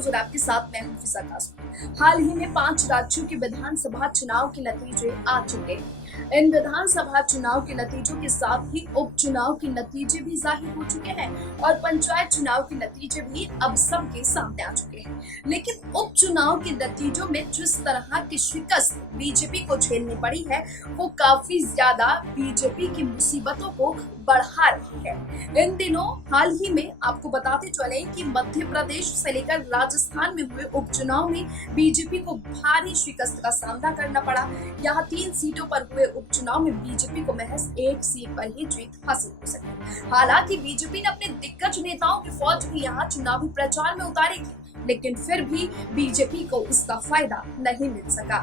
News और आपके साथ मैं हूं फिजा कासमी। हाल ही में 5 राज्यों के विधानसभा चुनाव के नतीजे आ चुके हैं। इन विधानसभा चुनाव के नतीजों के साथ ही उपचुनाव के नतीजे भी जाहिर हो चुके हैं और पंचायत चुनाव के नतीजे भी अब सबके सामने आ चुके हैं। लेकिन उपचुनाव के नतीजों में जिस तरह की शिकस्त बीजेपी को झेलनी पड़ी है, वो काफी ज्यादा बीजेपी की मुसीबतों को बढ़ा रही है। इन दिनों हाल ही में आपको बताते चले कि मध्य प्रदेश से लेकर राजस्थान में हुए उपचुनाव में बीजेपी को भारी शिकस्त का सामना करना पड़ा। यहाँ 3 सीटों पर हुए उपचुनाव में बीजेपी को महज 1 सीट पर ही जीत हासिल हो सकी। हालांकि बीजेपी ने अपने दिग्गज नेताओं की फौज भी यहाँ चुनावी प्रचार में उतारी थी, लेकिन फिर भी बीजेपी को इसका फायदा नहीं मिल सका।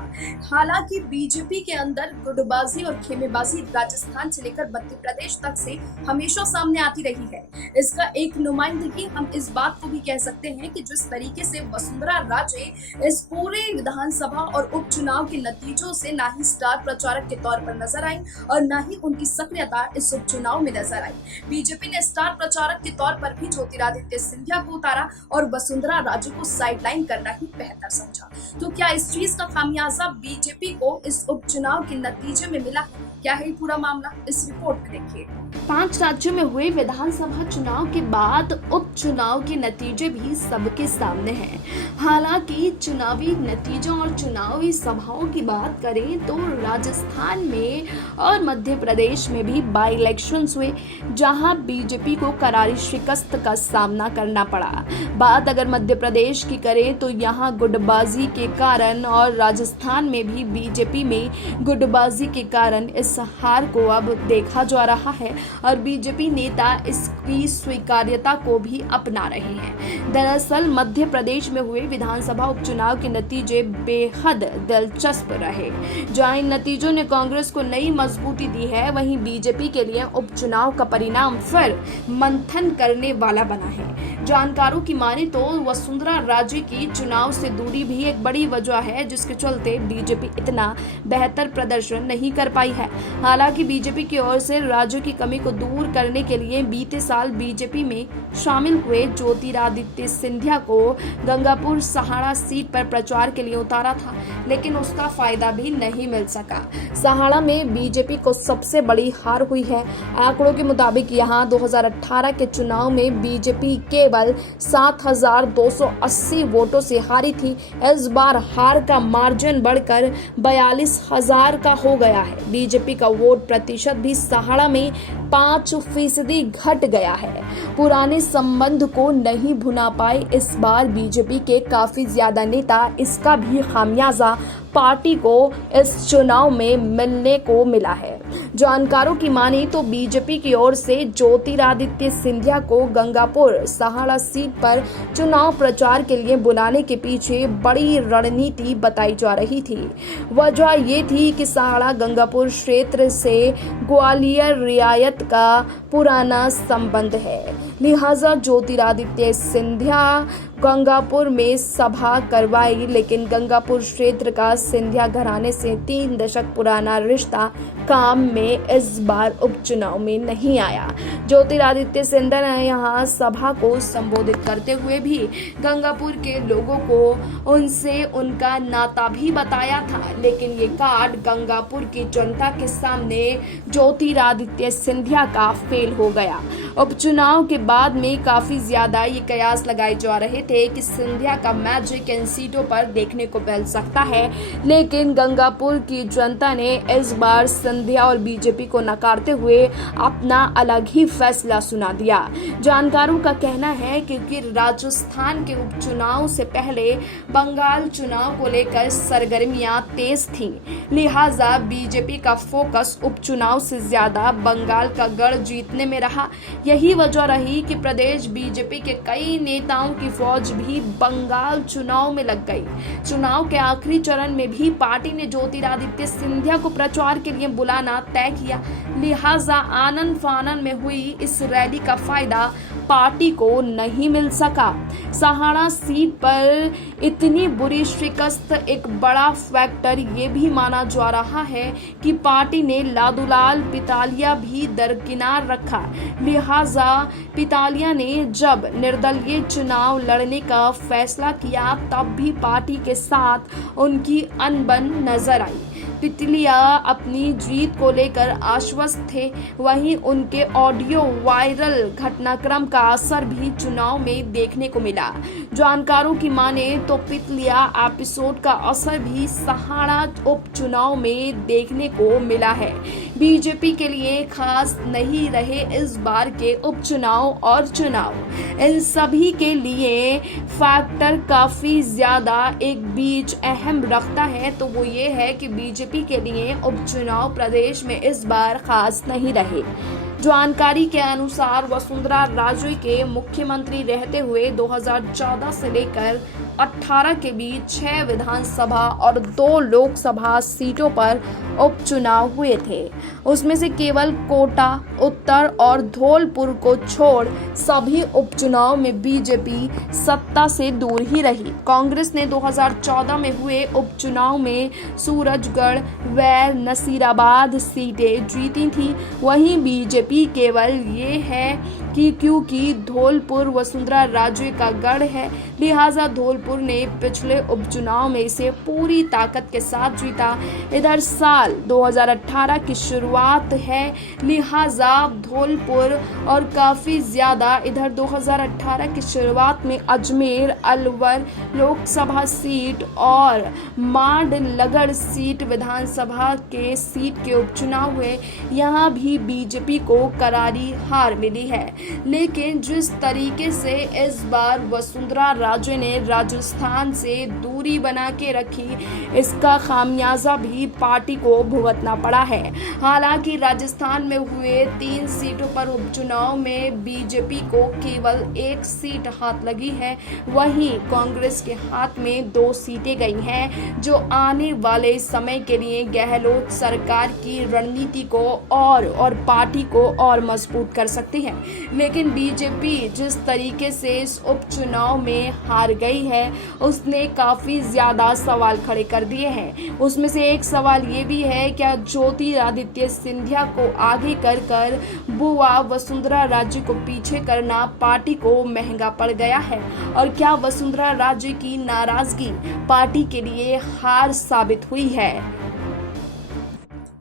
हालांकि बीजेपी के अंदर गुटबाजी और खेमेबाजी राजस्थान से लेकर मध्य प्रदेश तक से हमेशा सामने आती रही है। इसका एक नुमाइंदगी हम इस बात को भी कह सकते हैं कि जिस तरीके से वसुंधरा राजे इस पूरे विधानसभा और उपचुनाव के नतीजों से ना ही स्टार प्रचारक के तौर पर नजर आई और न ही उनकी सक्रियता इस उपचुनाव में नजर आई। बीजेपी ने स्टार प्रचारक के तौर पर भी ज्योतिरादित्य सिंधिया को उतारा और वसुंधरा राजे को साइडलाइन करना ही बेहतर समझा। तो क्या इस चीज का खामियाजा बीजेपी को इस उपचुनाव के नतीजे में मिला? क्या है पूरा मामला, इस रिपोर्ट में देखिए। 5 राज्यों में हुए विधानसभा चुनाव के बाद उपचुनाव के नतीजे भी सबके सामने हैं। हालांकि चुनावी नतीजों और चुनावी सभाओं की बात करें तो राजस्थान में और मध्य प्रदेश में भी बाई इलेक्शंस हुए, जहां बीजेपी को करारी शिकस्त का सामना करना पड़ा। बात अगर मध्य प्रदेश की करें तो यहाँ गुटबाजी के कारण और राजस्थान में भी बीजेपी में गुटबाजी के कारण इस हार को अब देखा जा रहा है और बीजेपी नेता इसकी स्वीकार्यता को भी अपना रहे हैं। दरअसल मध्य प्रदेश में हुए विधानसभा उपचुनाव के नतीजे बेहद दिलचस्प रहे। जहां इन नतीजों ने कांग्रेस को नई मजबूती दी है, वहीं बीजेपी के लिए उपचुनाव का परिणाम फिर मंथन करने वाला बना है। जानकारों की माने तो वसुंधरा राजे की चुनाव से दूरी भी एक बड़ी वजह है, जिसके चलते बीजेपी इतना बेहतर प्रदर्शन नहीं कर पाई है। हालांकि बीजेपी की ओर से राज्य की कमी को दूर करने के लिए बीते साल बीजेपी में शामिल हुए ज्योतिरादित्य सिंधिया को गंगापुर सहाड़ा सीट पर प्रचार के लिए उतारा था, लेकिन उसका फायदा भी नहीं मिल सका। सहाड़ा में बीजेपी को सबसे बड़ी हार हुई है। आंकड़ों के मुताबिक यहाँ 2018 के चुनाव में बीजेपी केवल 7,280 वोटों से हारी थी। इस बार हार का मार्जिन बढ़कर 42,000 का हो गया है। बीजेपी का वोट प्रतिशत भी सहाड़ा में 5% घट गया है। पुराने संबंध को नहीं भुना पाए इस बार बीजेपी के काफी ज्यादा नेता, इसका भी खामियाजा पार्टी को इस चुनाव में मिलने को मिला है। जानकारों की माने तो बीजेपी की ओर से ज्योतिरादित्य सिंधिया को गंगापुर सहाड़ा सीट पर चुनाव प्रचार के लिए बुलाने के पीछे बड़ी रणनीति बताई जा रही थी। वजह ये थी कि सहाड़ा गंगापुर क्षेत्र से ग्वालियर रियायत का पुराना संबंध है, लिहाजा ज्योतिरादित्य सिंधिया गंगापुर में सभा करवाई, लेकिन गंगापुर क्षेत्र का सिंधिया घराने से 3 दशक पुराना रिश्ता काम में इस बार उपचुनाव में नहीं आया। ज्योतिरादित्य सिंधिया ने यहाँ सभा को संबोधित करते हुए भी गंगापुर के लोगों को उनसे उनका नाता भी बताया था, लेकिन ये कार्ड गंगापुर की जनता के सामने ज्योतिरादित्य सिंधिया का फेल हो गया। उपचुनाव के बाद में काफी ज्यादा ये कयास लगाए जा रहे थे कि सिंधिया का मैजिक इन सीटों पर देखने को मिल सकता है, लेकिन गंगापुर की जनता ने इस बार सिंधिया और बीजेपी को नकारते हुए अपना अलग ही फैसला सुना दिया। जानकारों का कहना है क्योंकि राजस्थान के उपचुनाव से पहले बंगाल चुनाव को लेकर सरगर्मियां तेज थीं, लिहाजा बीजेपी का फोकस उपचुनाव से ज्यादा बंगाल का गढ़ जीतने में रहा। यही वजह रही कि प्रदेश बीजेपी के कई नेताओं की फौज भी बंगाल चुनाव में लग गई। चुनाव के आखिरी चरण में भी पार्टी ने ज्योतिरादित्य सिंधिया को प्रचार के लिए बुलाना तय किया, लिहाजा आनन फानन में हुई इस रैली का फायदा पार्टी को नहीं मिल सका। सहाड़ा सीट पर इतनी बुरी शिकस्त एक बड़ा फैक्टर ये भी माना जा रहा है कि पार्टी ने लादूलाल पितालिया भी दरकिनार रखा। लिहाजा पितालिया ने जब निर्दलीय चुनाव लड़ने का फैसला किया तब भी पार्टी के साथ उनकी अनबन नजर आई। पितलिया अपनी जीत को लेकर आश्वस्त थे, वहीं उनके ऑडियो वायरल घटनाक्रम का असर भी चुनाव में देखने को मिला। जानकारों की माने तो पितलिया एपिसोड का असर भी सहाड़ा उपचुनाव में देखने को मिला है। बीजेपी के लिए खास नहीं रहे इस बार के उपचुनाव और चुनाव। इन सभी के लिए फैक्टर काफी ज्यादा एक बीच अहम रखता है, तो वो ये है कि बीजेपी के लिए उपचुनाव प्रदेश में इस बार खास नहीं रहे। जानकारी के अनुसार वसुंधरा राजे के मुख्यमंत्री रहते हुए 2014 से लेकर 18 के बीच 6 विधानसभा और 2 लोकसभा सीटों पर उपचुनाव हुए थे। उसमें से केवल कोटा, उत्तर और धौलपुर को छोड़ सभी उपचुनाव में बीजेपी सत्ता से दूर ही रही। कांग्रेस ने 2014 में हुए उपचुनाव में सूरजगढ़ व नसीराबाद सीटें जीती थी। वहीं बीजेपी केवल ये है कि क्योंकि धौलपुर वसुंधरा राजे का गढ़ है, लिहाजा धौलपुर ने पिछले उपचुनाव में इसे पूरी ताकत के साथ जीता। इधर साल 2018 की शुरुआत है, लिहाजा धौलपुर और काफ़ी ज़्यादा इधर 2018 की शुरुआत में अजमेर, अलवर लोकसभा सीट और माडलगढ़ सीट विधानसभा के सीट के उपचुनाव हुए। यहाँ भी बीजेपी को करारी हार मिली है, लेकिन जिस तरीके से इस बार वसुंधरा राजे ने राजस्थान से दूरी बना के रखी, इसका खामियाजा भी पार्टी को भुगतना पड़ा है। हालांकि राजस्थान में हुए 3 सीटों पर उपचुनाव में बीजेपी को केवल 1 सीट हाथ लगी है, वहीं कांग्रेस के हाथ में 2 सीटें गई हैं, जो आने वाले समय के लिए गहलोत सरकार की रणनीति को और पार्टी को और मजबूत कर सकती है। लेकिन बीजेपी जिस तरीके से इस उपचुनाव में हार गई है, उसने काफी ज्यादा सवाल खड़े कर दिए हैं। उसमें से एक सवाल ये भी है, क्या ज्योतिरादित्य सिंधिया को आगे कर बुआ वसुंधरा राजे को पीछे करना पार्टी को महंगा पड़ गया है, और क्या वसुंधरा राजे की नाराजगी पार्टी के लिए हार साबित हुई है।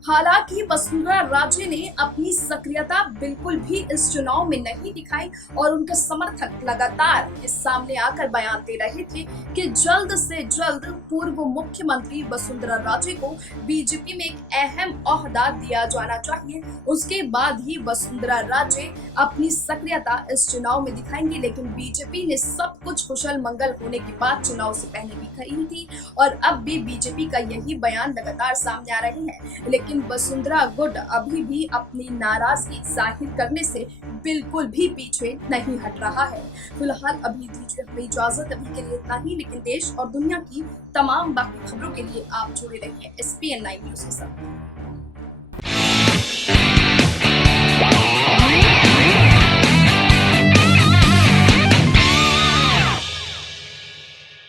हालांकि वसुंधरा राजे ने अपनी सक्रियता बिल्कुल भी इस चुनाव में नहीं दिखाई और उनके समर्थक लगातार इस सामने आकर बयान दे रहे थे कि जल्द से जल्द पूर्व मुख्यमंत्री वसुंधरा राजे को बीजेपी में एक अहम ओहदा दिया जाना चाहिए। उसके बाद ही वसुंधरा राजे अपनी सक्रियता इस चुनाव में दिखाएंगी। लेकिन बीजेपी ने सब कुछ कुशल मंगल होने के बाद चुनाव से पहले भी कही थी और अब भी बीजेपी का यही बयान लगातार सामने आ रहे हैं। लेकिन वसुंधरा गुट अभी भी अपनी नाराजगी जाहिर करने से बिल्कुल भी पीछे नहीं हट रहा है। फिलहाल अभी दीजिए हमें इजाजत, अभी के लिए इतना ही। लेकिन देश और दुनिया की तमाम बाकी खबरों के लिए आप जुड़े रहिए SPN9 न्यूज़ के साथ।